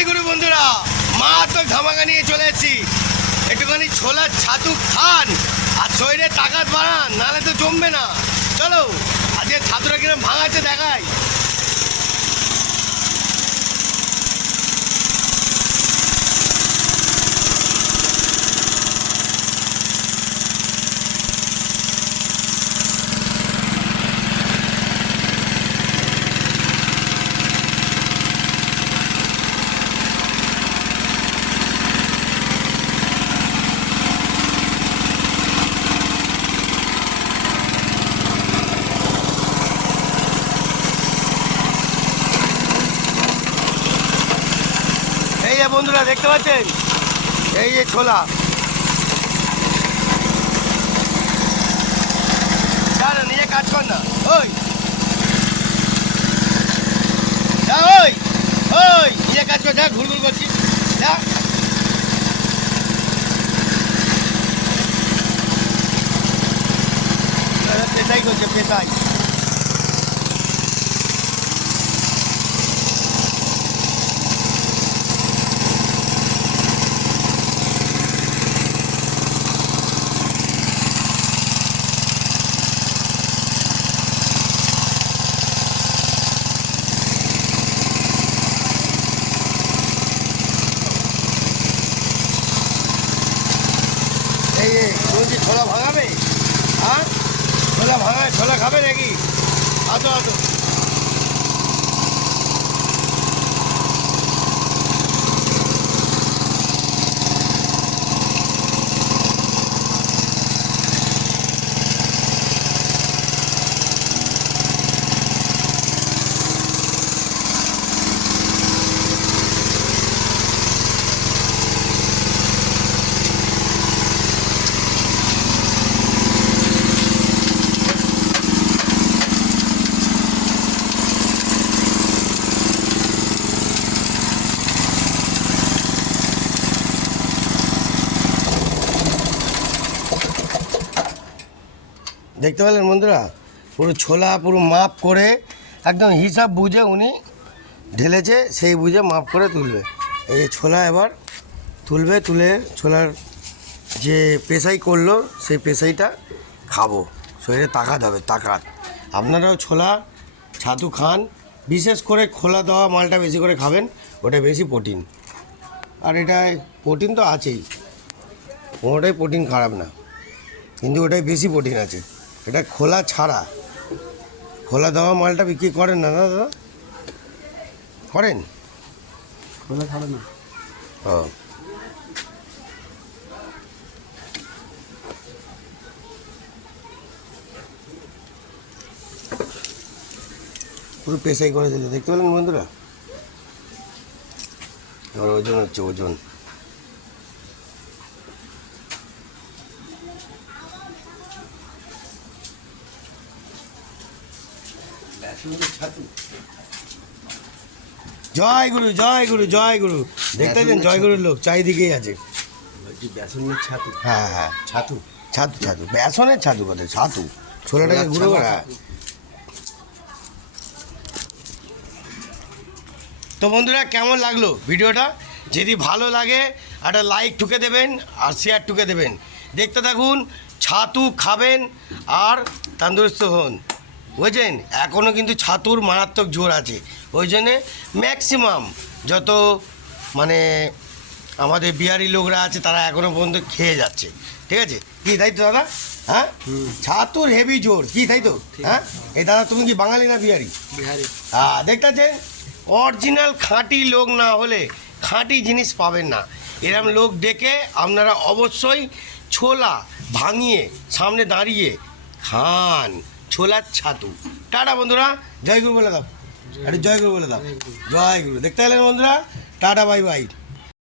জয় গুরু বন্ধুরা, মা তো ধামাকা নিয়ে চলে এসেছি। একটুখানি ছোলার ছাতু খান আর শরীরে তাকাত বাড়ান, নাহলে তো জমবে না। চলো আজকে ছাতুটা কিরম ভাঙাচ্ছে দেখাই। এই যে বন্ধুরা দেখতে পাচ্ছেন, এই যে ছোলা, নিজে কাজ কর না। ওই ওই ওই নিজে কাজ কর, যা ঘুরঘুর করছিস, যা। পেশাই করছে, পেশাই। এই যে তুমি কি ছোলা ভাঙাবে? হ্যাঁ, ছোলা ভাঙায়, ছোলা খাবে নাকি? আসো আসো। দেখতে পেলেন বন্ধুরা, পুরো ছোলা পুরো মাপ করে একদম হিসাব বুঝে উনি ঢেলেছে, সেই বুঝে মাপ করে তুলবে। এই যে ছোলা এবার তুলবে, তুলে ছোলার যে পেশাই করলো সেই পেশাইটা খাবো, শরীরে তাকাত হবে, তাকাত। আপনারাও ছোলা ছাতু খান, বিশেষ করে খোলা দেওয়া মালটা বেশি করে খাবেন, ওটা বেশি প্রোটিন। আর এটায় প্রোটিন তো আছেই, কোনোটাই প্রোটিন খারাপ না, কিন্তু ওটাই বেশি প্রোটিন আছে। এটা খোলা ছাড়া, খোলা দেওয়া মালটা বিক্রি করেন না দাদা? করেন? খোলা ছাড়া না। ও, পুরো পেশাই করে দিলে, দেখতে পেলেন বন্ধুরা। এবার ওজন হচ্ছে, ওজন। জয় গুরু, জয় গুরু, জয় গুরু। দেখতে পাচ্ছেন জয়গুরুর লোক চারিদিকেই আছে। বেসনের ছাতু। হ্যাঁ হ্যাঁ, ছাতু ছাতু, ছাতু, বেসনের ছাতু কথা, ছাতু, ছোলাটাকে গুঁড়ো করা। তো বন্ধুরা, কেমন লাগলো ভিডিওটা? যদি ভালো লাগে একটা লাইক ঠুকে দেবেন আর শেয়ার ঠুকে দেবেন। দেখতে থাকুন, ছাতু খাবেন আর তন্দুরুস্ত হন। বুঝছেন, এখনও কিন্তু ছাতুর মারাত্মক জোর আছে, ওই জন্যে ম্যাক্সিমাম যত মানে আমাদের বিহারি লোকরা আছে তারা এখনও পর্যন্ত খেয়ে যাচ্ছে। ঠিক আছে, কি তাই তো দাদা? হ্যাঁ, ছাতুর হেভি জোর, কি তাই তো? হ্যাঁ, এই দাদা তুমি কি বাঙালি না বিহারি? বিহারি। হ্যাঁ, দেখতে পাচ্ছেন, অরিজিনাল খাঁটি লোক না হলে খাঁটি জিনিস পাবেন না। এরম লোক ডেকে আপনারা অবশ্যই ছোলা ভাঙিয়ে সামনে দাঁড়িয়ে খান ছোলার ছাতু। টাটা বন্ধুরা, জয় গুরু বলে দাও, আরে জয় গুরু বলে দাও। জয় গুরু। দেখতে পেলেন বন্ধুরা, টাটা, বাই বাই।